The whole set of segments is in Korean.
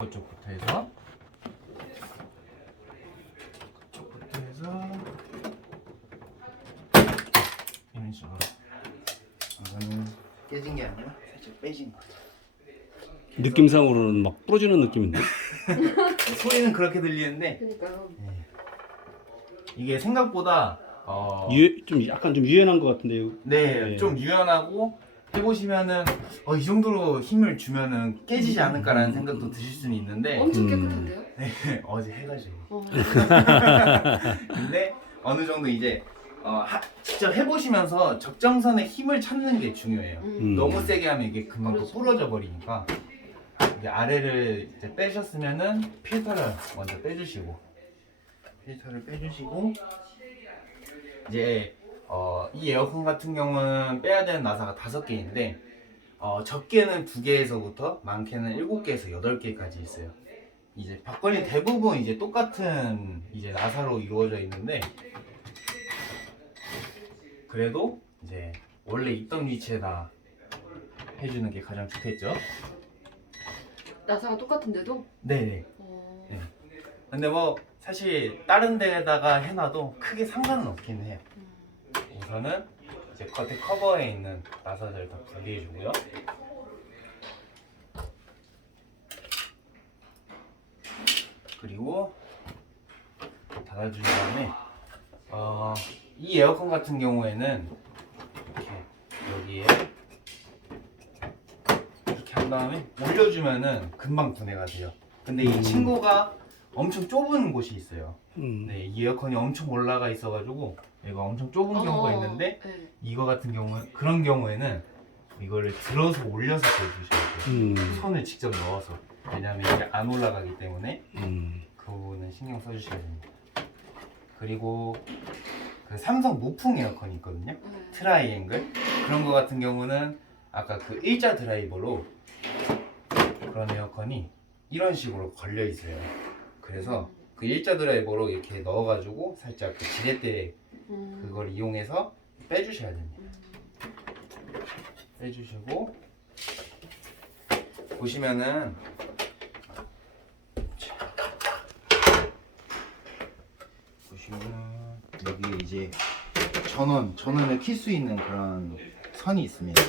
그쪽부터 해서 이런 식으로. 이거는 깨진 게 아니라 살짝 빼진 거죠. 느낌상으로는 막 부러지는 느낌인데. 소리는 그렇게 들리는데 그러니까요. 이게 생각보다 좀 약간 좀 유연한 것 같은데요. 네, 좀 유연하고 해보시면은 이 정도로 힘을 주면은 깨지지 않을까라는 생각도 드실 수는 있는데 엄청 깨끗한데요? 네, 어제 해가지고 어. 근데 어느 정도 이제 직접 해보시면서 적정선의 힘을 찾는 게 중요해요. 너무 세게 하면 이게 금방 또 그렇죠. 부러져 버리니까 이제 아래를 이제 빼셨으면은 필터를 먼저 빼주시고 이제 이 에어컨 같은 경우는 빼야 되는 나사가 5개인데 적게는 2개에서부터 많게는 7개에서 8개까지 있어요. 이제 바꿔린 대부분 이제 똑같은 이제 나사로 이루어져 있는데 그래도 이제 원래 있던 위치에다 해주는 게 가장 좋겠죠? 나사가 똑같은데도? 네네. 어. 근데 뭐 사실 다른 데에다가 해놔도 크게 상관은 없긴 해요. 우선은 이제 겉에 커버에 있는 나사들 다 분리해주고요. 그리고 닫아준 다음에 이 에어컨 같은 경우에는 이렇게 여기에 이렇게 한 다음에 올려주면은 금방 분해가 돼요. 근데 이 친구가 엄청 좁은 곳이 있어요. 네, 이 에어컨이 엄청 올라가 있어가지고 얘가 엄청 좁은 경우가 있는데 네. 이거 같은 경우는 그런 경우에는 이거를 들어서 올려서 빼주셔야 돼요. 손을 직접 넣어서. 왜냐하면 이게 안 올라가기 때문에 그 부분은 신경 써주셔야 됩니다. 그리고 그 삼성 무풍 에어컨이 있거든요. 트라이앵글 그런 거 같은 경우는 아까 그 일자 드라이버로 그런 에어컨이 이런 식으로 걸려 있어요. 그래서 그 일자 드라이버로 이렇게 넣어가지고 살짝 그 지렛대 그걸 이용해서 빼주셔야 됩니다. 빼주시고 보시면은 여기 이제 전원을 킬 수 있는 그런 선이 있습니다.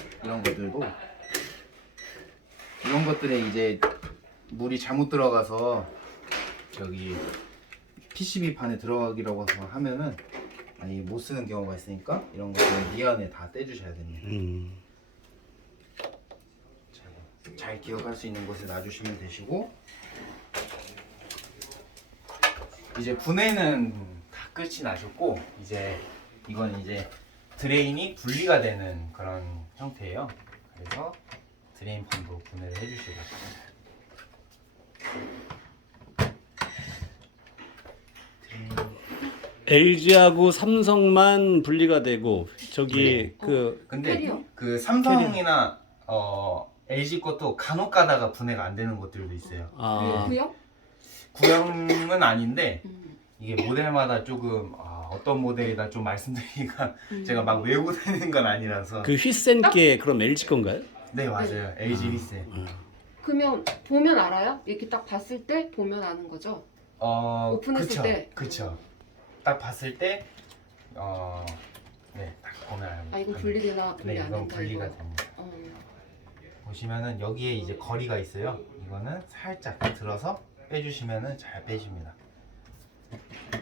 이런 것들에 이제 물이 잘못 들어가서 여기 PCB 판에 들어가기라고 하면은 못 쓰는 경우가 있으니까 이런 것들은 미연에 다 떼주셔야 됩니다. 잘 기억할 수 있는 곳에 놔주시면 되시고 이제 분해는 다 끝이 나셨고 이건 이제 드레인이 분리가 되는 그런 형태예요. 그래서 드레인 펌도 분해를 해주시고 LG하고 삼성만 분리가 되고 저기 근데 캐리어. 그 삼성이나 LG 것도 간혹 가다가 분해가 안 되는 것들도 있어요. 구형? 구형은 아닌데 이게 모델마다 조금 어떤 모델이다 좀 말씀드리기가 제가 막 외우고 다니는 건 아니라서. 그 휘센 게 그럼 LG 건가요? 네 맞아요. LG 휘센. 그러면 보면 알아요? 이렇게 딱 봤을 때 보면 아는 거죠? 오픈했을 때? 그쵸. 딱 봤을 때 네, 딱 보면 알고. 이건 분리되나 분리 네, 안 이건 된다 분리가 이거. 됩니다. 보시면은 여기에 이제 거리가 있어요. 이거는 살짝 들어서 빼주시면은 잘 빼집니다.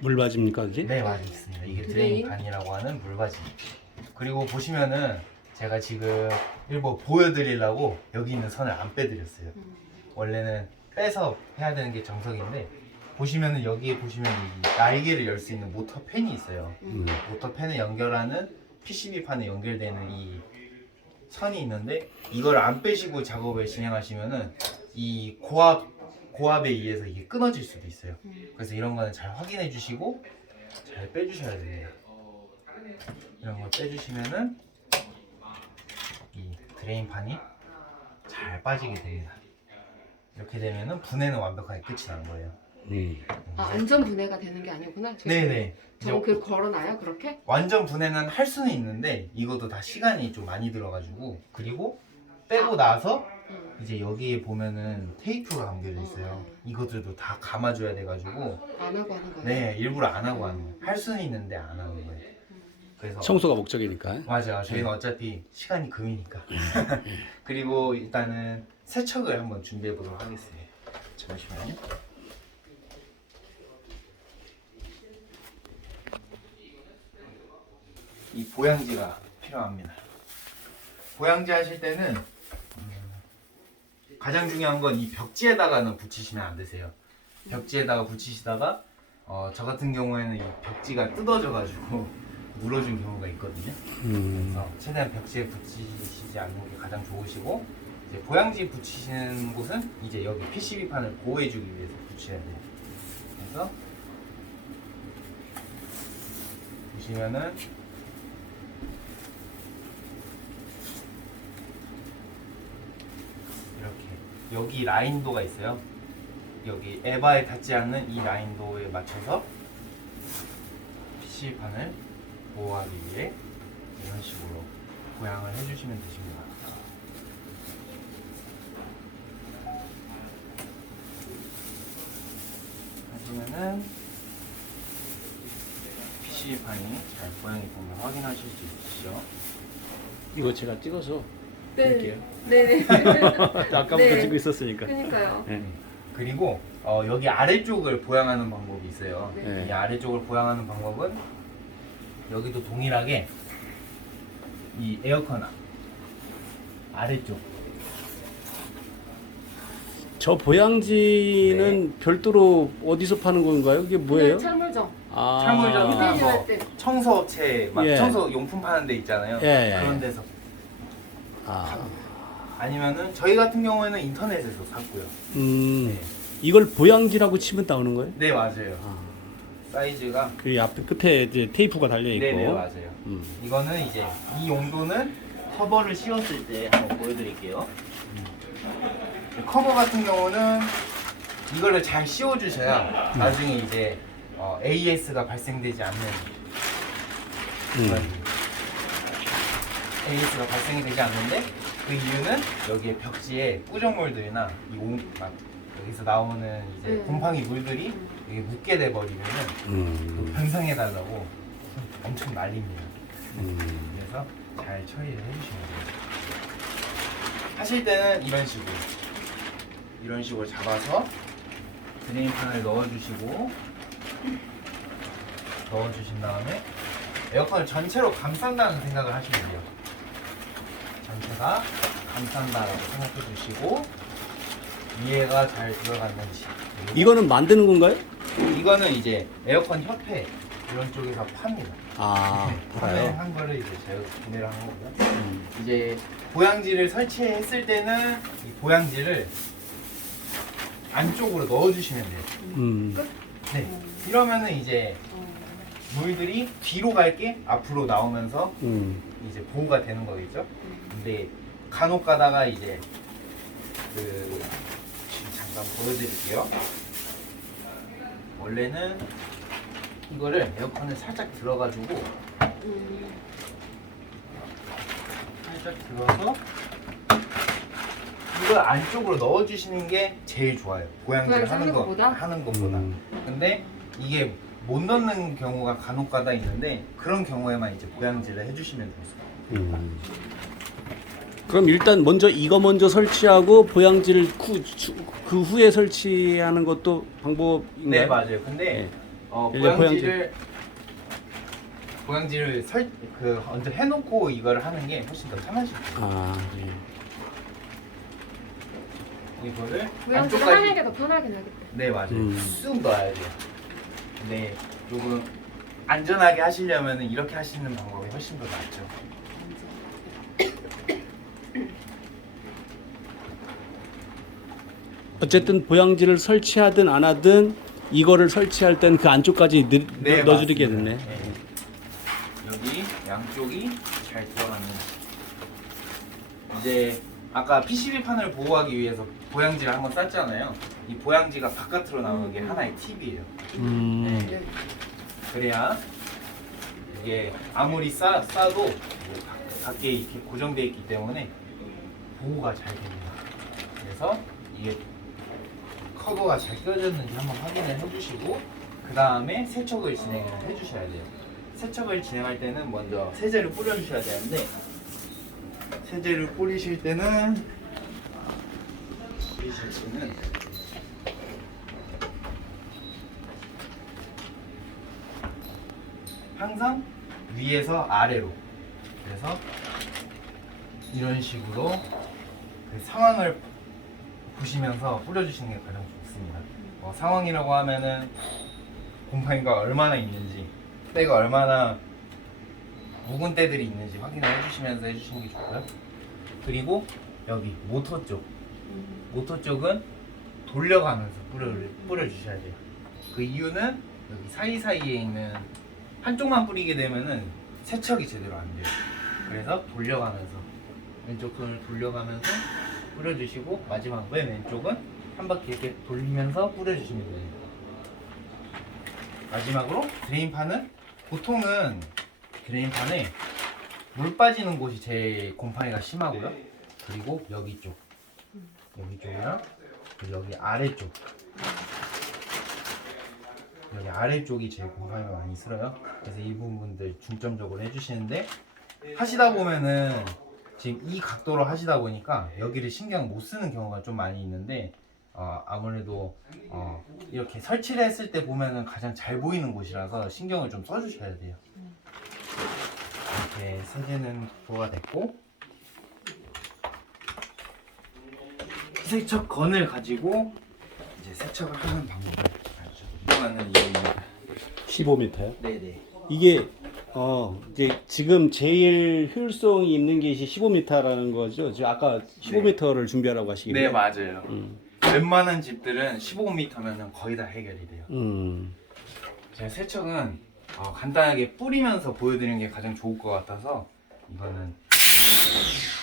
물받입니까 그게? 네 맞습니다. 이게 드레인? 드레인 간이라고 하는 물받이. 그리고 보시면은 제가 지금 일부 보여드리려고 여기 있는 선을 안 빼드렸어요. 원래는 빼서 해야 되는 게 정석인데 보시면은 여기에 보시면 이 날개를 열 수 있는 모터 팬이 있어요. 모터 팬을 연결하는 PCB 판에 연결되는 이 선이 있는데 이걸 안 빼시고 작업을 진행하시면은 이 고압에 의해서 이게 끊어질 수도 있어요. 그래서 이런 거는 잘 확인해 주시고 잘 빼주셔야 됩니다. 이런 걸 빼주시면은 이 드레인 판이 잘 빠지게 됩니다. 이렇게 되면은 분해는 완벽하게 끝이 난 거예요. 안전 분해가 되는 게 아니구나. 네네. 저는 그 걸어놔요 그렇게? 완전 분해는 할 수는 있는데 이것도 다 시간이 좀 많이 들어가지고 그리고 빼고 나서 이제 여기에 보면은 테이프가 감겨져 있어요. 이것들도 다 감아줘야 돼가지고 안 하고 하는 거예요? 네 일부러 안 하고 하는 거예요. 할 수는 있는데 안 하는 거예요. 그래서 청소가 목적이니까. 맞아요. 저희는 어차피 시간이 금이니까. 그리고 일단은 세척을 한번 준비해 보도록 하겠습니다. 잠시만요. 이 보양지가 필요합니다. 보양지 하실 때는 가장 중요한 건 이 벽지에다가는 붙이시면 안 되세요. 벽지에다가 붙이시다가 저 같은 경우에는 이 벽지가 뜯어져가지고 물어준 경우가 있거든요. 그래서 최대한 벽지에 붙이시지 않는 게 가장 좋으시고 이제 보양지 붙이시는 곳은 이제 여기 PCB판을 보호해주기 위해서 붙여야 돼요. 그래서 보시면은 이렇게 여기 라인도가 있어요. 여기 에바에 닿지 않는 이 라인도에 맞춰서 PCB판을 보호하기 위해 이런 식으로 보양을 해주시면 되십니다. 하시면은 PCB판이 잘 보양이 된 걸 확인하실 수 있으시죠? 이거 제가 찍어서 네. 드릴게요. 네네. 아까부터 네. 찍고 있었으니까. 그러니까요. 네. 그리고 여기 아래쪽을 보양하는 방법이 있어요. 네. 이 아래쪽을 보양하는 방법은 여기도 동일하게 이 에어컨 아래쪽 저 보양지는 별도로 어디서 파는 건가요? 이게 뭐예요? 철물점. 아, 철물점이나 네. 뭐 청소업체 막 예. 청소 용품 파는 데 있잖아요. 예, 예. 그런 데서 아, 아니면은 저희 같은 경우에는 인터넷에서 샀고요. 네. 이걸 보양지라고 치면 나오는 거예요? 네 맞아요. 아, 사이즈가 그 앞에 끝에 이제 테이프가 달려 있고. 네네 맞아요. 이거는 이제 이 용도는 커버를 씌웠을 때 한번 보여드릴게요. 커버 같은 경우는 이거를 잘 씌워주셔야 나중에 이제 AS가 발생되지 않는 그런 AS가 발생이 되지 않는데 그 이유는 여기에 벽지에 꾸정물들이나 막 여기서 나오는 이제 곰팡이 물들이 여기 묻게 돼 버리면은 그 변성해 달라고 엄청 난립니다. 그래서 잘 처리를 해주시면 돼요. 하실 때는 이런 식으로 잡아서 드레인판을 넣어주시고 넣어주신 다음에 에어컨을 전체로 감싼다는 생각을 하시면 돼요. 전체가 감싼다라고 생각해 주시고 위에가 잘 들어갔는지. 이거는 만드는 건가요? 이거는 이제 에어컨 협회 이런 쪽에서 팝니다. 아, 팔아요. 판매한 거를 이제 제가 구매를 한 거고요. 이제 보양지를 설치했을 때는 이 보양지를 안쪽으로 넣어주시면 돼요. 네. 이러면은 이제 물들이 뒤로 갈게 앞으로 나오면서 이제 보호가 되는 거겠죠. 근데 간혹 가다가 이제 지금 잠깐 보여드릴게요. 원래는 이거를 에어컨을 살짝 들어가지고 살짝 들어서 이걸 안쪽으로 넣어주시는 게 제일 좋아요. 보양지를 하는 것보다. 근데 이게 못 넣는 경우가 간혹가다 있는데 그런 경우에만 이제 보양지를 해주시면 됩니다. 그럼 일단 이거 먼저 설치하고 보양지를 그 후에 설치하는 것도 방법인가요? 네 맞아요. 근데 보양지를 먼저 해놓고 이걸 하는 게 훨씬 더 편하실 거예요. 아, 예. 이거를 보양지를 하는 게 더 편하긴 하겠다. 네 맞아요. 쑥 넣어야 돼요. 근데 조금 안전하게 하시려면 이렇게 하시는 방법이 훨씬 더 낫죠. 어쨌든 보양지를 설치하든 안 하든 이거를 설치할 땐 그 안쪽까지 넣어주게 됐네. 네. 여기 양쪽이 잘 들어갔는지. 이제 아까 PCB판을 보호하기 위해서 보양지를 한번 쌌잖아요. 이 보양지가 바깥으로 나오는 게 하나의 팁이에요. 네. 그래야 이게 아무리 싸도 밖에 이렇게 고정되어 있기 때문에 보호가 잘 됩니다. 그래서 이게 커버가 잘 껴졌는지 한번 확인을 해주시고 그 다음에 세척을 진행을 해주셔야 돼요. 세척을 진행할 때는 먼저 세제를 뿌려주셔야 되는데 세제를 뿌리실 때는 항상 위에서 아래로, 그래서 이런 식으로 그 상황을 보시면서 뿌려주시는 게 가장 좋습니다. 상황이라고 하면은 곰팡이가 얼마나 있는지, 때가 얼마나 묵은 때들이 있는지 확인을 해주시면서 해주시는 게 좋고요. 그리고 여기 모터 쪽은 돌려가면서 뿌려주셔야 돼요. 그 이유는 여기 사이사이에 있는 한쪽만 뿌리게 되면은 세척이 제대로 안 돼요. 그래서 돌려가면서, 왼쪽 손을 돌려가면서 뿌려주시고, 마지막 맨 왼쪽은 한 바퀴 이렇게 돌리면서 뿌려주시면 돼요. 마지막으로 드레인판은, 보통은 드레인판에 물 빠지는 곳이 제일 곰팡이가 심하고요. 그리고 여기 쪽이랑 여기 아래쪽, 여기 아래쪽이 제일 곰팡이가 많이 쓸어요. 그래서 이 부분들 중점적으로 해주시는데, 하시다 보면은 지금 이 각도로 하시다 보니까 여기를 신경 못 쓰는 경우가 좀 많이 있는데, 아무래도 이렇게 설치를 했을 때 보면은 가장 잘 보이는 곳이라서 신경을 좀 써주셔야 돼요. 이렇게 세제는 도가 됐고, 세척건을 가지고 이제 세척을 하는 방법을 알죠. 이거는 15m요? 네네. 이게 이제 지금 제일 효율성이 있는 게 15m라는 거죠. 지금 아까 15m를 준비하라고 하시길래. 네, 맞아요. 웬만한 집들은 15m면 거의 다 해결이 돼요. 제가 세척은 간단하게 뿌리면서 보여드리는 게 가장 좋을 것 같아서, 이거는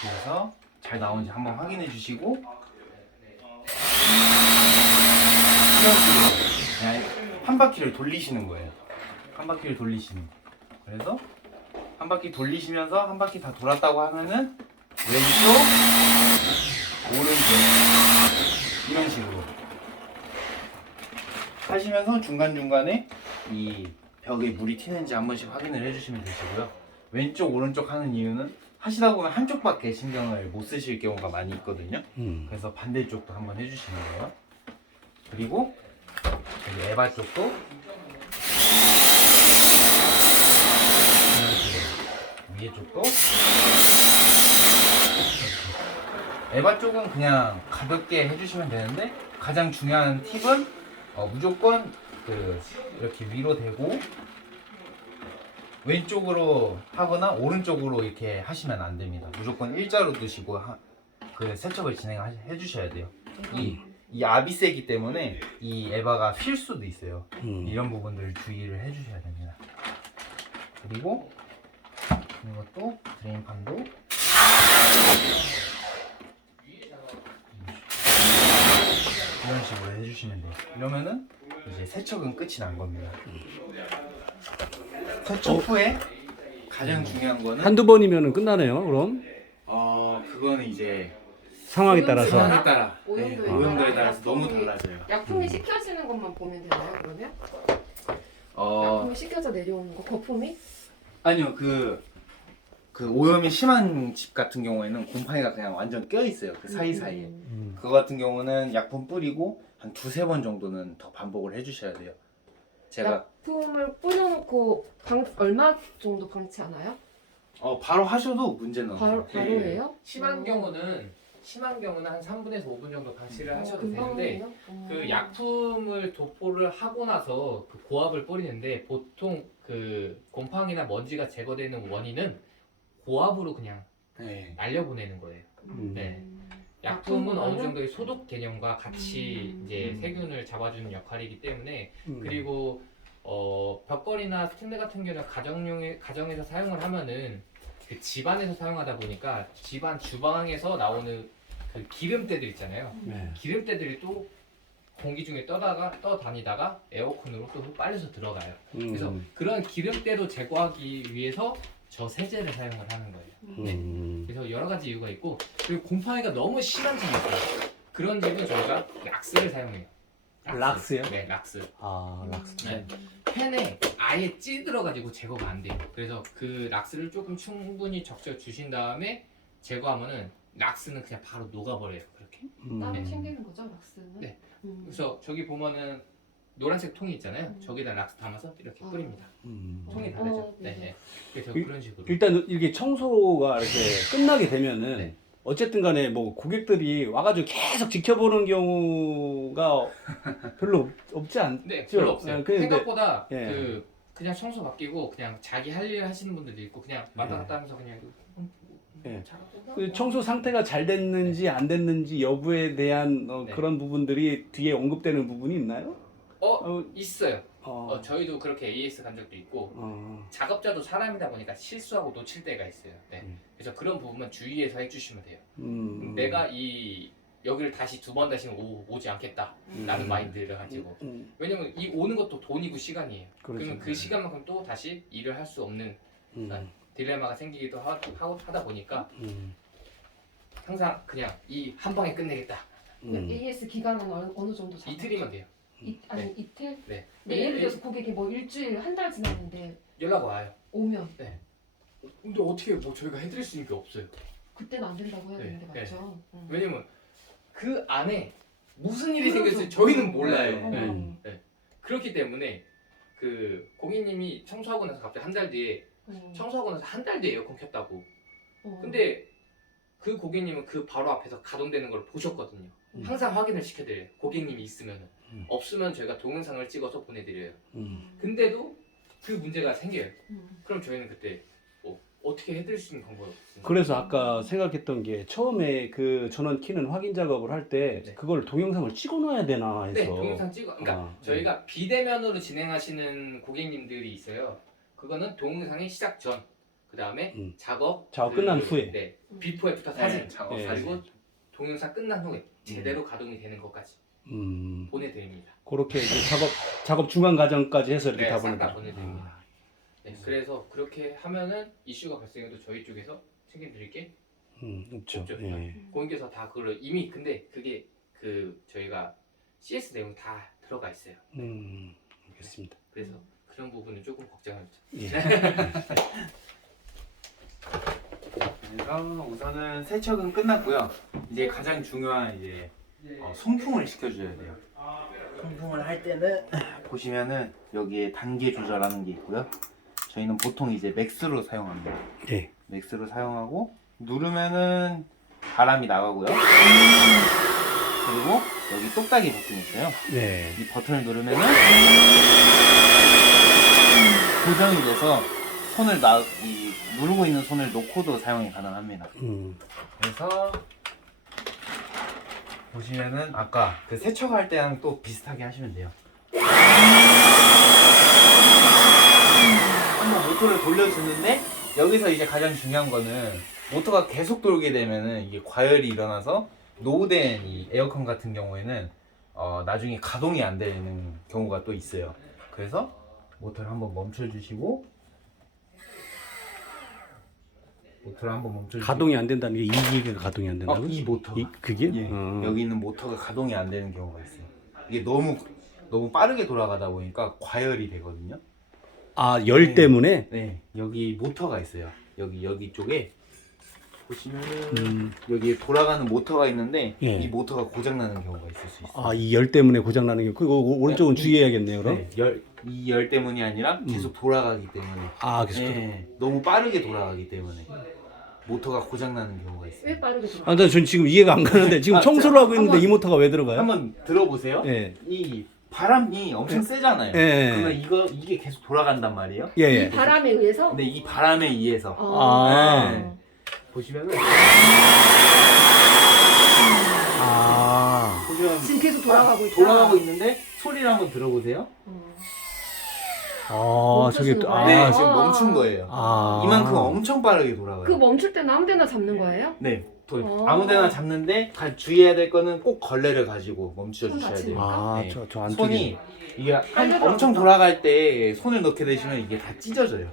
그래서 잘 나오는지 한번 확인해 주시고, 이런 식으로 그냥 한 바퀴를 돌리시는 거예요. 한 바퀴를 돌리시는 거. 그래서 한 바퀴 돌리시면서 한 바퀴 다 돌았다고 하면은 왼쪽, 오른쪽 이런 식으로 하시면서 중간중간에 이 벽에 물이 튀는지 한 번씩 확인을 해주시면 되시고요. 왼쪽, 오른쪽 하는 이유는 하시다 보면 한쪽밖에 신경을 못 쓰실 경우가 많이 있거든요. 그래서 반대쪽도 한번 해주시는 거예요. 그리고 여기 에바 쪽도 위에 쪽도, 에바 쪽은 그냥 가볍게 해주시면 되는데, 가장 중요한 팁은 무조건 이렇게 위로 대고 왼쪽으로 하거나 오른쪽으로 이렇게 하시면 안 됩니다. 무조건 일자로 두시고 그 세척을 진행해 주셔야 돼요. 이 압이 세기 때문에 이 에바가 휠 수도 있어요. 이런 부분들 주의를 해주셔야 됩니다. 그리고 이것도 드레인판도 이런 식으로 해주시면 돼요. 이러면은 이제 세척은 끝이 난 겁니다. 세척 후에 가장 중요한 거는 한두 번이면 끝나네요. 그럼 그거는 이제 상황에 따라서. 상황에 따라, 오염도에 오염도에 따라서 따라 너무 약품이- 달라져요. 약품이 씻겨지는 것만 보면 되나요, 그러면? 약품이 씻겨져 내려오는 거, 거품이? 아니요, 그 오염이 심한 집 같은 경우에는 곰팡이가 그냥 완전 껴 있어요. 그 사이사이에. 그거 같은 경우는 약품 뿌리고 한 두세 번 정도는 더 반복을 해주셔야 돼요. 제가 약품을 뿌려놓고 얼마 정도 방치하나요? 바로 하셔도 문제는 없어요. 바로예요? 심한 경우는 한 3분에서 5분 정도 방치를 하셔도 금방 되는데, 해요? 그 약품을 도포를 하고 나서 그 고압을 뿌리는데, 보통 그 곰팡이나 먼지가 제거되는 원인은 고압으로 그냥 네. 날려보내는 거예요. 네. 약품은 어느 정도의 소독 개념과 같이 이제 세균을 잡아주는 역할이기 때문에, 그리고 벽걸이나 스탠드 같은 경우는 가정에서 사용을 하면은 그 집안에서 사용하다 보니까 집안 주방에서 나오는 그 기름때들 있잖아요. 네. 기름때들이 또 공기 중에 떠다니다가 에어컨으로 또 빨려서 들어가요. 그래서 그런 기름때도 제거하기 위해서 저 세제를 사용을 하는 거예요. 네. 그래서 여러 가지 이유가 있고, 그리고 곰팡이가 너무 심한 집이 있어요. 그런 집은 저희가 락스를 사용해요. 락스요? 네, 락스. 아, 락스. 네. 팬에 아예 찌들어가지고 제거가 안 돼요. 그래서 그 락스를 조금 충분히 적셔 주신 다음에 제거하면은 락스는 그냥 바로 녹아버려요. 그렇게. 따로 음. 챙기는 거죠, 락스는? 네. 음. 그래서 저기 보면은 노란색 통이 있잖아요. 저기다 락스 담아서 이렇게 뿌립니다. 통이 다르죠. 네. 네. 그래서 일- 그런 식으로. 일단 이렇게 청소가 이렇게 끝나게 되면은 네. 어쨌든 간에 뭐 고객들이 와가지고 계속 지켜보는 경우가 별로 없지 않죠? 네, 별로 없어요. 예, 근데 생각보다 예. 그냥 청소 맡기고 그냥 자기 할 일 하시는 분들도 있고 그냥 왔다 갔다 하면서 그냥 예. 잘하고 그 청소 상태가 잘 됐는지 안 됐는지 여부에 대한 네. 그런 부분들이 뒤에 언급되는 부분이 있나요? 있어요. 어, 저희도 그렇게 AS 간 적도 있고 어, 작업자도 사람이다 보니까 실수하고 놓칠 때가 있어요. 네. 그래서 그런 부분만 주의해서 해주시면 돼요. 내가 여기를 다시 두 번 다시는 오지 않겠다라는 마인드를 가지고. 왜냐면 이 오는 것도 돈이고 시간이에요. 그렇죠. 그러면 그 시간만큼 또 다시 일을 할 수 없는 음, 딜레마가 생기기도 하다 보니까 항상 그냥 이 한 방에 끝내겠다. AS 기간은 어느 정도 잡아요? 이틀이면 돼요. 아니 네. 이틀? 네. 근데 예를 들어서 고객이 뭐 일주일, 한 달 지났는데 연락 와요. 오면 근데 어떻게 뭐 저희가 해드릴 수 있는 게 없어요. 그때는 안 된다고 해야 네, 되는데 네. 맞죠? 왜냐면 그 안에 무슨 일이 그렇죠. 생겼을지 저희는 몰라요. 네. 네. 그렇기 때문에 그 고객님이 청소하고 나서 갑자기 한 달 뒤에 청소하고 나서 한 달 뒤에 에어컨 켰다고. 근데 그 고객님은 그 바로 앞에서 가동되는 걸 보셨거든요. 항상 확인을 시켜드려요. 고객님이 있으면은. 없으면 저희가 동영상을 찍어서 보내드려요. 근데도 그 문제가 생겨요. 그럼 저희는 그때 뭐 어떻게 해드릴 수 있는 방법이 없어요. 그래서 아까 생각했던 게 처음에 그 전원 키는 확인 작업을 할 때 네. 그걸 동영상을 찍어놔야 되나 해서. 네, 동영상 찍어. 그러니까 아, 저희가 비대면으로 진행하시는 고객님들이 있어요. 그거는 동영상의 시작 전, 그 다음에 작업 끝난 후에. 네, 비포 애프터 사진, 네, 작업 예. 그리고 동영상 끝난 후에 제대로 가동이 되는 것까지 보내드립니다. 그렇게 이제 작업 중간 과정까지 해서 이렇게 네, 다 싹 다 보내드립니다. 보내드립니다. 네, 그래서 그렇게 하면은 이슈가 발생해도 저희 쪽에서 책임드릴 게 없죠. 없죠. 예. 고객님께서 다 그걸 이미 근데 그게 그 저희가 CS 내용 다 들어가 있어요. 알겠습니다. 그래서 그런 부분은 조금 걱정하죠. 예. 그래서 우선은 세척은 끝났고요. 이제 가장 중요한 이제 송풍을 시켜줘야 돼요. 송풍을 할 때는 보시면은 여기에 단계 조절하는 게 있고요. 저희는 보통 이제 맥스로 사용합니다. 예. 맥스로 사용하고 누르면은 바람이 나가고요. 그리고 여기 똑딱이 버튼이 있어요. 네. 이 버튼을 누르면은 고정이 돼서 누르고 있는 손을 놓고도 사용이 가능합니다. 그래서 보시면은 아까 그 세척할 때랑 또 비슷하게 하시면 돼요. 한번 모터를 돌려주는데 여기서 이제 가장 중요한 거는 모터가 계속 돌게 되면은 이게 과열이 일어나서 노후된 이 에어컨 같은 경우에는 나중에 가동이 안 되는 경우가 또 있어요. 그래서 모터를 한번 멈춰주시고 모터를 한번 멈춰주시고 가동이 안 된다는 게 이 기계가 가동이 안 된다고? 이 모터가 그게? 예, 여기 있는 모터가 가동이 안 되는 경우가 있어요. 이게 너무 빠르게 돌아가다 보니까 과열이 되거든요. 아, 열 때문에? 네, 여기 모터가 있어요. 여기 쪽에 보시면은 여기 돌아가는 모터가 있는데 예. 이 모터가 고장 나는 경우가 있을 수 있어요. 아, 이 열 때문에 고장 나는 게 그거 오른쪽은 주의해야겠네요, 그럼. 네, 이 열 때문이 아니라 계속 돌아가기 때문에. 아, 계속. 네, 너무 빠르게 돌아가기 때문에 모터가 고장 나는 경우가 있어요. 왜 빠르게 돌아? 아, 전 지금 이해가 안 가는데 지금 청소를 하고 있는데 이 모터가 왜 들어가요? 한번 들어보세요. 예. 이 바람이 엄청 세잖아요. 예. 그러면 이게 계속 돌아간단 말이에요. 예, 이 예. 바람에 의해서? 근데 이 바람에 의해서 아. 네. 보시면은 보시면 지금 계속 돌아가고 있다. 돌아가고 있는데 소리를 한번 들어보세요. 아, 저게 또, 멈춰주는 네, 거예요? 지금 멈춘 거예요. 아. 이만큼 엄청 빠르게 돌아가요. 그 멈출 때는 아무 데나 잡는 거예요? 네, 어. 아무데나 잡는데 주의해야 될 거는 꼭 걸레를 가지고 멈춰 손 주셔야 돼요. 다치니까? 아, 네. 저 안쪽에. 손이 이게 빨려 엄청 들어가니까. 돌아갈 때 손을 넣게 되시면 이게 다 찢어져요.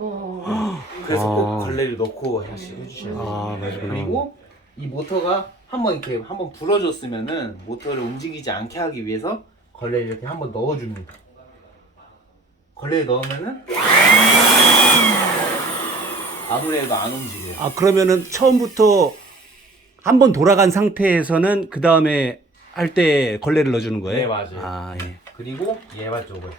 그래서 아. 꼭 걸레를 넣고 해주셔야 돼요. 아, 맞구나. 그리고 이 모터가 한번 이렇게 한번 불어줬으면은 모터를 움직이지 않게 하기 위해서 걸레를 이렇게 한번 넣어줍니다. 걸레에 넣으면은 아무래도 안 움직여요. 아, 그러면은 처음부터 한 번 돌아간 상태에서는 그 다음에 할 때 걸레를 넣어주는 거예요? 네, 맞아요. 아, 예. 그리고 얘바 쪽을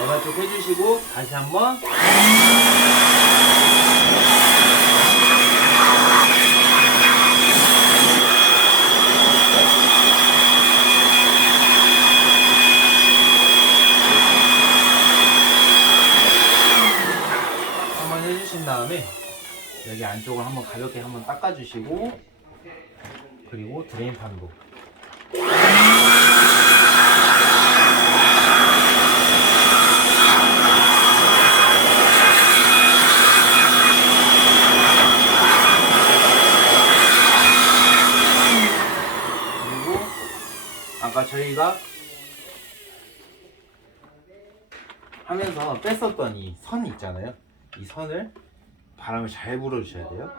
얘바 쪽 해주시고 다시 한번 해주신 다음에 여기 안쪽을 한번 가볍게 한번 닦아주시고 그리고 드레인판도 그리고 아까 저희가 하면서 뺐었던 이 선 있잖아요. 이 선을 바람을 잘 불어주셔야 돼요.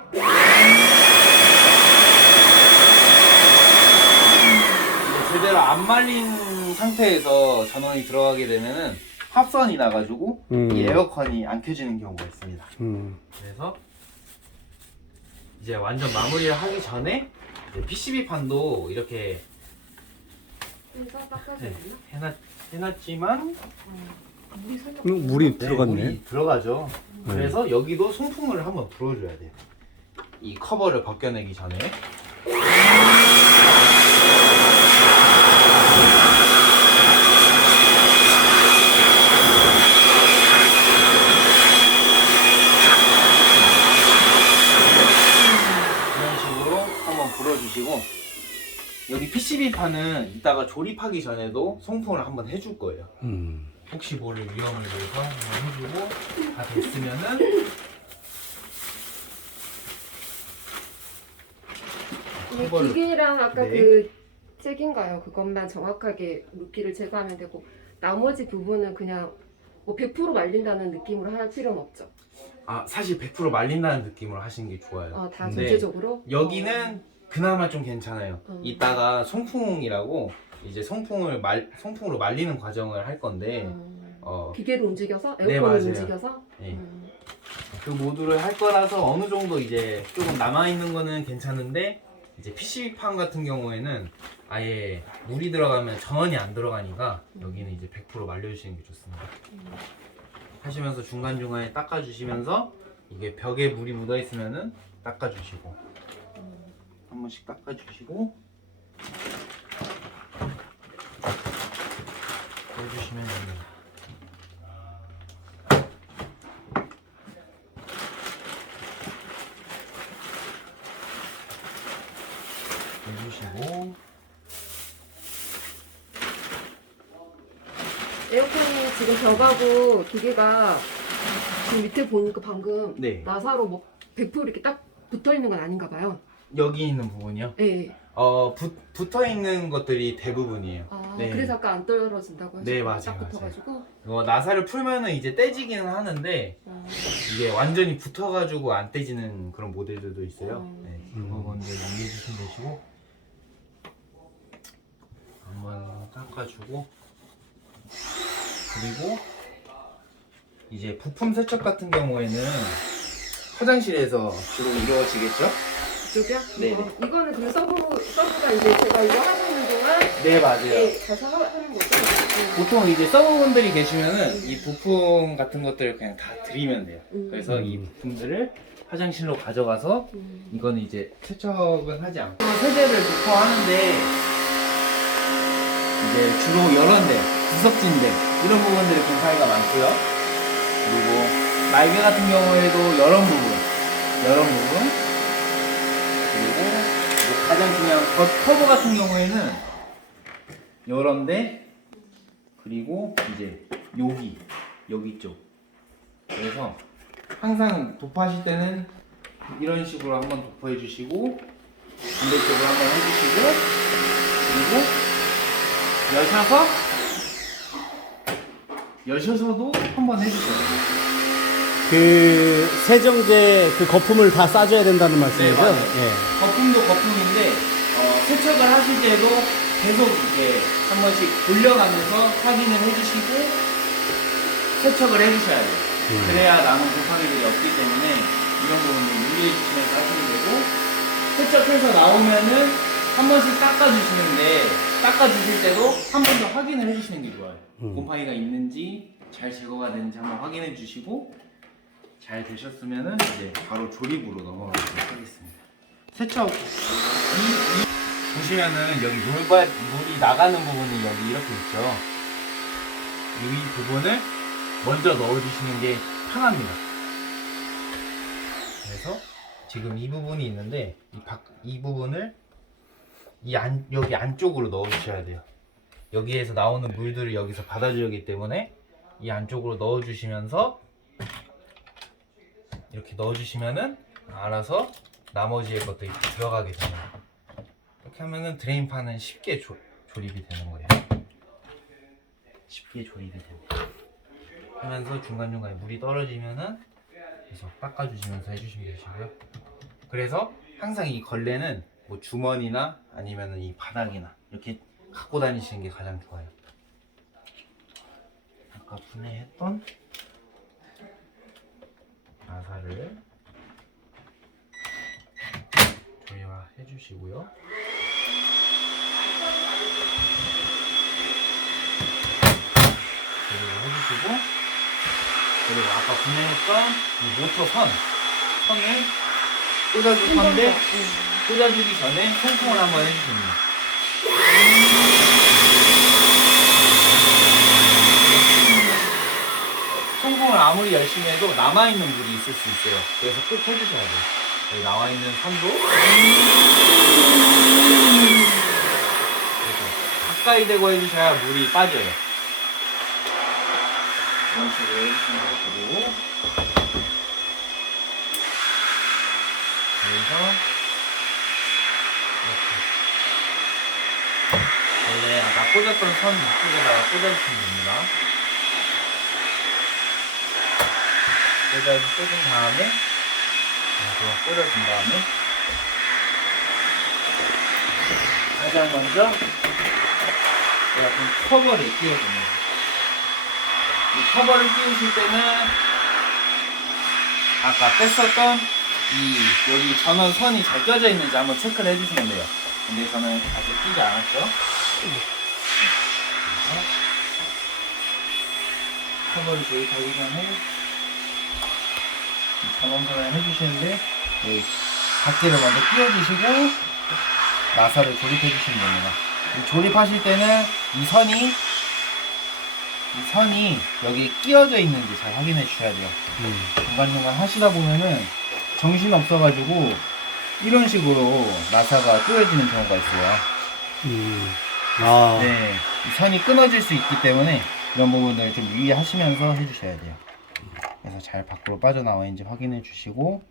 제대로 안 말린 상태에서 전원이 들어가게 되면은 합선이 나가지고 이 에어컨이 안 켜지는 경우가 있습니다. 그래서 이제 완전 마무리를 하기 전에 PCB판도 이렇게 해놨지만 물이 들어갔네. 물이 들어가죠. 그래서 여기도 송풍물을 한번 불어줘야 돼요. 이 커버를 벗겨내기 전에. 이런 식으로 한번 불어주시고 여기 PCB판은 이따가 조립하기 전에도 송풍을 한번 해줄 거예요. 혹시 모를 위험을 위해서 한번 해주고 다 됐으면은 이 기계랑 아까 네. 그 책인가요? 그것만 정확하게 물기를 제거하면 되고 나머지 부분은 그냥 뭐 100% 말린다는 느낌으로 할 필요는 없죠. 아 사실 100% 말린다는 느낌으로 하시는 게 좋아요. 아, 다 근데 전체적으로? 여기는 그나마 좀 괜찮아요. 음. 이따가 송풍이라고 이제 송풍으로 말리는 과정을 할 건데 기계를 움직여서? 네, 에어컨을 맞아요. 움직여서? 네. 그 모드를 할 거라서 어느 정도 이제 조금 남아 있는 거는 괜찮은데 이제 PC판 같은 경우에는 아예 물이 들어가면 전원이 안 들어가니까 여기는 이제 100% 말려주시는 게 좋습니다. 하시면서 중간중간에 닦아주시면서 이게 벽에 물이 묻어 있으면은 닦아주시고 한 번씩 닦아주시고 해주시면 됩니다. 해주시고 에어컨이 지금 벽하고 기계가 지금 밑에 보니까 방금 네. 나사로 뭐 100% 이렇게 딱 붙어 있는 건 아닌가 봐요. 여기 있는 부분이요? 네. 붙어 있는 것들이 대부분이에요. 아, 네. 그래서 아까 안 떨어진다고 하셨죠? 네, 맞아요, 딱 맞아요. 붙어가지고. 나사를 풀면은 이제 떼지기는 하는데 이게 완전히 붙어가지고 안 떼지는 그런 모델들도 있어요. 네, 그거 먼저 이해해 주시면 되시고 한번 닦아주고 그리고 이제 부품 세척 같은 경우에는 화장실에서 주로 이루어지겠죠? 이쪽이요? 네. 이거는 그럼 서브가 이제 제가 이거 하고 있는 동안 네, 맞아요. 네, 가서 하는 거죠? 네. 보통 이제 서브분들이 계시면은 이 부품 같은 것들을 그냥 다 드리면 돼요. 그래서 이 부품들을 화장실로 가져가서 이거는 이제 세척은 하지 않고 세제를 좋고 하는데 이제 주로 이런 데, 구석진데 이런 부분들이 곰팡이가 많고요. 그리고 날개 같은 경우에도 이런 부분 그리고 뭐 가장 중요한 겉 커버 같은 경우에는 이런데 그리고 이제 여기 쪽 그래서 항상 도포하실 때는 이런 식으로 한번 도포해 주시고 반대쪽으로 한번 해주시고 여셔서도 한번 해주셔야 돼요. 그 세정제 그 거품을 다 싸줘야 된다는 말씀이죠? 맞아요. 예. 거품도 거품인데 세척을 하실 때도 계속 이렇게 한 번씩 돌려가면서 확인을 해주시고 세척을 해주셔야 돼요. 그래야 남은 곰팡이들이 없기 때문에 이런 부분을 유의해 주시면서 하시면 되고, 세척해서 나오면은 한 번씩 닦아주시는데 닦아주실 때도 한 번 더 확인을 해주시는 게 좋아요. 곰팡이가 있는지 잘 제거가 되는지 한번 확인해 주시고, 잘 되셨으면은 이제 바로 조립으로 넘어가도록 하겠습니다. 세척 보시면은 여기 물이 나가는 부분이 여기 이렇게 있죠. 이 부분을 먼저 넣어주시는 게 편합니다. 그래서 지금 이 부분이 있는데 이 부분을 여기 안쪽으로 넣어주셔야 돼요. 여기에서 나오는 물들을 여기서 받아주기 때문에 이 안쪽으로 넣어주시면서 이렇게 넣어주시면은 알아서 나머지의 것들이 들어가게 됩니다. 이렇게 하면은 드레인판은 쉽게 조립이 되는 거예요. 쉽게 조립이 됩니다. 하면서 중간중간에 물이 떨어지면은 계속 닦아주시면서 해주시면 되시고요. 그래서 항상 이 걸레는 뭐 주머니나 아니면은 이 바닥이나 이렇게 갖고 다니시는 게 가장 좋아요. 아까 분해했던 나사를 조립해 주시고요. 조립을 해주시고, 그리고 아까 분해했던 이 모터 선을 꽂아줄 건데, 꽂아주기 전에 통풍을 한번 해주십니다. 통풍을 아무리 열심히 해도 남아있는 물이 있을 수 있어요. 그래서 꼭 해주셔야 돼요. 여기 나와있는 선도 이렇게 가까이 대고 해주셔야 물이 빠져요. 이런 식으로 해주시면 되고, 그래서 이렇게 원래 아까 꽂았던 선 이쪽에다가 꽂아주시면 됩니다. 꽂은 다음에 꽂아준 다음에 가장 먼저 에어컨 커버를 끼워줍니다. 이 커버를 끼우실 때는 아까 뺐었던 여기 전원 선이 잘 껴져 있는지 한번 체크를 해주시면 돼요. 근데 저는 아직 끼지 않았죠. 커버를 조립하기 전에 전원선을 해주시는데 여기 각재를 먼저 끼워주시고 나사를 조립해 주시면 됩니다. 조립하실 때는 이 선이 여기 끼워져 있는지 잘 확인해 주셔야 돼요. 중간중간 하시다 보면은 정신 없어가지고 이런 식으로 나사가 끼워지는 경우가 있어요. 네, 이 선이 끊어질 수 있기 때문에 이런 부분을 좀 유의하시면서 해주셔야 돼요. 그래서 잘 밖으로 빠져나와 있는지 확인해 주시고,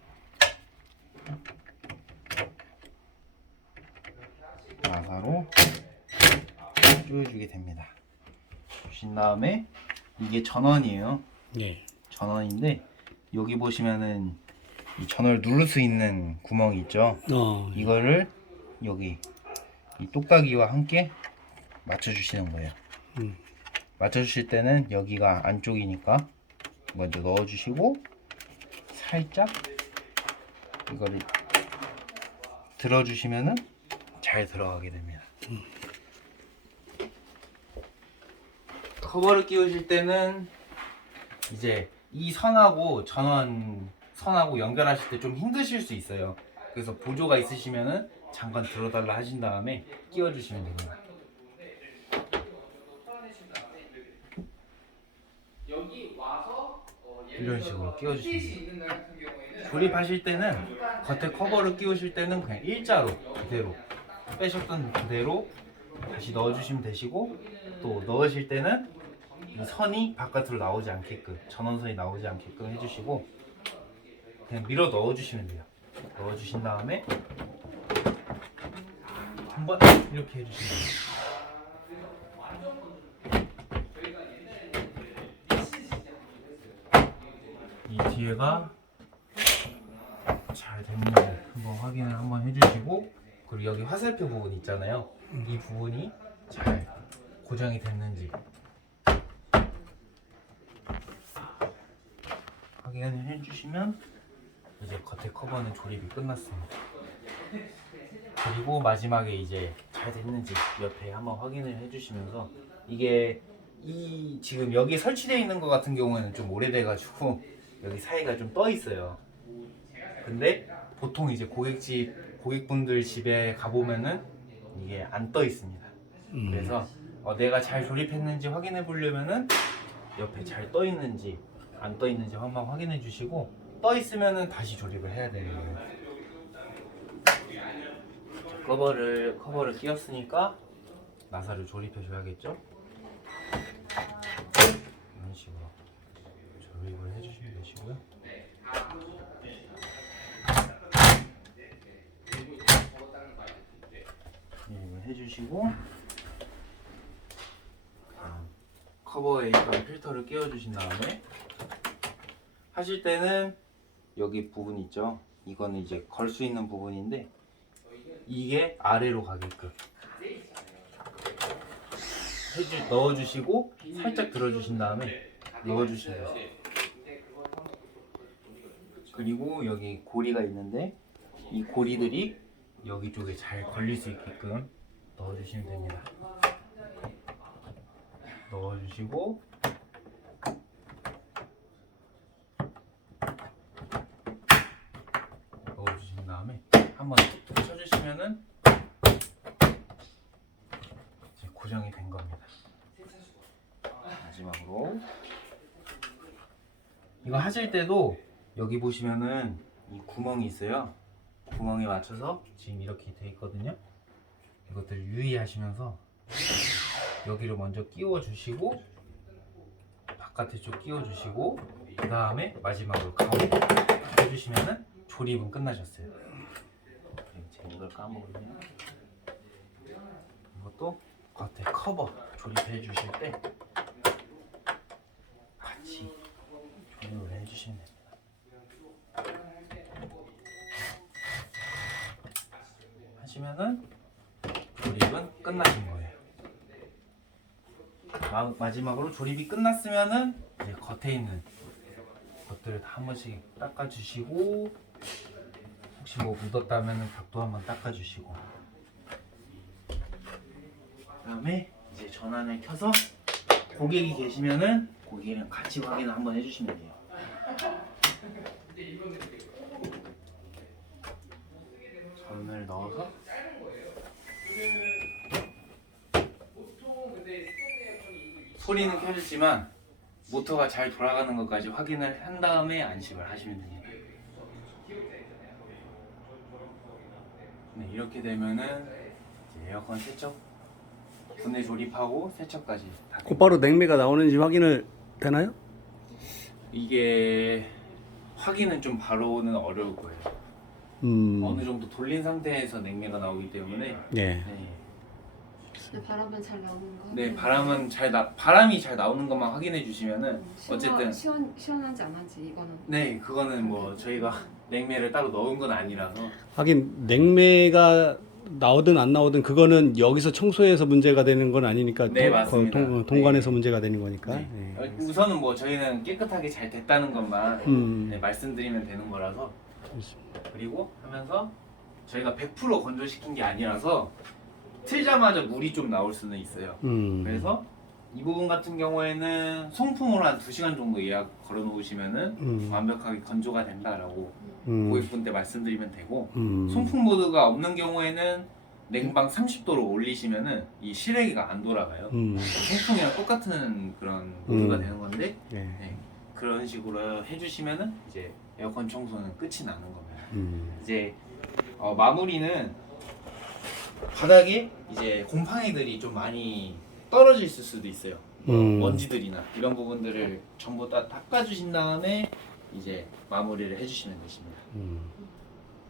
나사로 조여주게 됩니다. 주신 다음에 이게 전원이에요. 네. 전원인데 여기 보시면은 이 전원을 누를 수 있는 구멍이 있죠. 이거를 여기 이 똑딱이와 함께 맞춰주시는 거예요. 맞춰주실 때는 여기가 안쪽이니까 먼저 넣어주시고 살짝 이거를 들어주시면은 잘 들어가게 됩니다. 커버를 끼우실 때는 이제 이 선하고 전원 선하고 연결하실 때 좀 힘드실 수 있어요. 그래서 보조가 있으시면은 잠깐 들어달라 하신 다음에 끼워주시면 됩니다. 이런 식으로 끼워주시면 돼요. 조립하실 때는 겉에 커버를 끼우실 때는 그냥 일자로 그대로 빼셨던 그대로 다시 넣어주시면 되시고, 또 넣으실 때는 이 선이 바깥으로 나오지 않게끔, 전원선이 나오지 않게끔 해주시고 그냥 밀어 넣어주시면 돼요. 넣어주신 다음에 한번 이렇게 해주시면 돼요. 이 뒤에가 잘 됐는지 한번 확인을 한번 해주시고, 그리고 여기 화살표 부분 있잖아요. 이 부분이 잘 고정이 됐는지 확인을 해주시면 이제 겉에 커버는 조립이 끝났습니다. 그리고 마지막에 이제 잘 됐는지 옆에 한번 확인을 해주시면서, 이게 이 지금 여기 설치되어 있는 것 같은 경우에는 좀 오래돼가지고 여기 사이가 좀 떠 있어요. 근데 보통 이제 고객분들 집에 가보면은 이게 안 떠 있습니다. 그래서 내가 잘 조립했는지 확인해 보려면은 옆에 잘 떠 있는지 안 떠 있는지 한번 확인해 주시고, 떠 있으면은 다시 조립을 해야 되는 거예요. 커버를 끼웠으니까 나사를 조립해 줘야겠죠? 이런 식으로 조립을 해주시면 되시고요. 조립을 해주시고, 커버에 있던 필터를 끼워주신 다음에 하실 때는 여기 부분 있죠? 이거는 이제 걸 수 있는 부분인데 이게 아래로 가게끔 넣어주시고 살짝 들어주신 다음에 넣어주시면 돼요. 그리고 여기 고리가 있는데 이 고리들이 여기 쪽에 잘 걸릴 수 있게끔 넣어주시면 됩니다. 넣어주시고 넣어주신 다음에 한번 툭툭 쳐주시면은 이제 고정이 된 겁니다. 마지막으로 이거 하실 때도 여기 보시면은 이 구멍이 있어요. 구멍에 맞춰서 지금 이렇게 돼 있거든요. 이것들 유의하시면서 여기를 먼저 끼워 주시고 바깥에 쪽 끼워 주시고 그 다음에 마지막으로 가운데 해주시면은 조립은 끝나셨어요. 제가 이걸 까먹었네요. 이것도 겉에 커버 조립해 주실 때 같이 조립을 해주시면 됩니다. 하시면은 조립은 끝나신 거예요. 마지막으로 조립이 끝났으면은 이제 겉에 있는 것들을 다 한 번씩 닦아주시고, 혹시 뭐 묻었다면은 벽도 한번 닦아주시고, 그다음에 이제 전원을 켜서 고객이 계시면은 고객이랑 같이 확인을 한번 해주시면 돼요. 전원을 넣어서 소리는 켜지지만 모터가 잘 돌아가는 것까지 확인을 한 다음에 안심을 하시면 됩니다. 네, 이렇게 되면은 이제 에어컨 세척, 분해 조립하고 세척까지 다 곧바로 냉매가 나오는지 확인을 되나요? 이게 확인은 좀 바로는 어려울 거예요. 어느 정도 돌린 상태에서 냉매가 나오기 때문에 예. 네. 근데 바람은 잘 나오는 거. 네, 바람이 잘 나오는 것만 확인해 주시면은 어쨌든 시원한지 안 한지 이거는. 네, 그거는 뭐 저희가 냉매를 따로 넣은 건 아니라서. 하긴 냉매가 나오든 안 나오든 그거는 여기서 청소해서 문제가 되는 건 아니니까 네, 맞습니다. 동관에서 네. 문제가 되는 거니까. 네. 예. 우선은 뭐 저희는 깨끗하게 잘 됐다는 것만 네, 말씀드리면 되는 거라서. 그리고 하면서 저희가 100% 건조시킨 게 아니라서 틀자마자 물이 좀 나올 수는 있어요. 그래서 이 부분 같은 경우에는 송풍으로 한 2시간 정도 예약 걸어 놓으시면은 완벽하게 건조가 된다라고 고객분한테 말씀드리면 되고, 송풍 모드가 없는 경우에는 냉방 30도로 올리시면은 이 실외기가 안 돌아가요. 송풍이랑 똑같은 그런 모드가 되는 건데 예. 네, 그런 식으로 해주시면은 이제 에어컨 청소는 끝이 나는 겁니다. 이제 마무리는 바닥에 이제 곰팡이들이 좀 많이 떨어져 있을 수도 있어요. 먼지들이나 이런 부분들을 전부 다 닦아주신 다음에 이제 마무리를 해주시면 되십니다.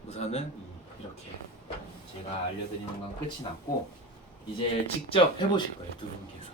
우선은 이렇게 제가 알려드리는 건 끝이 났고, 이제 직접 해보실 거예요, 두 분께서.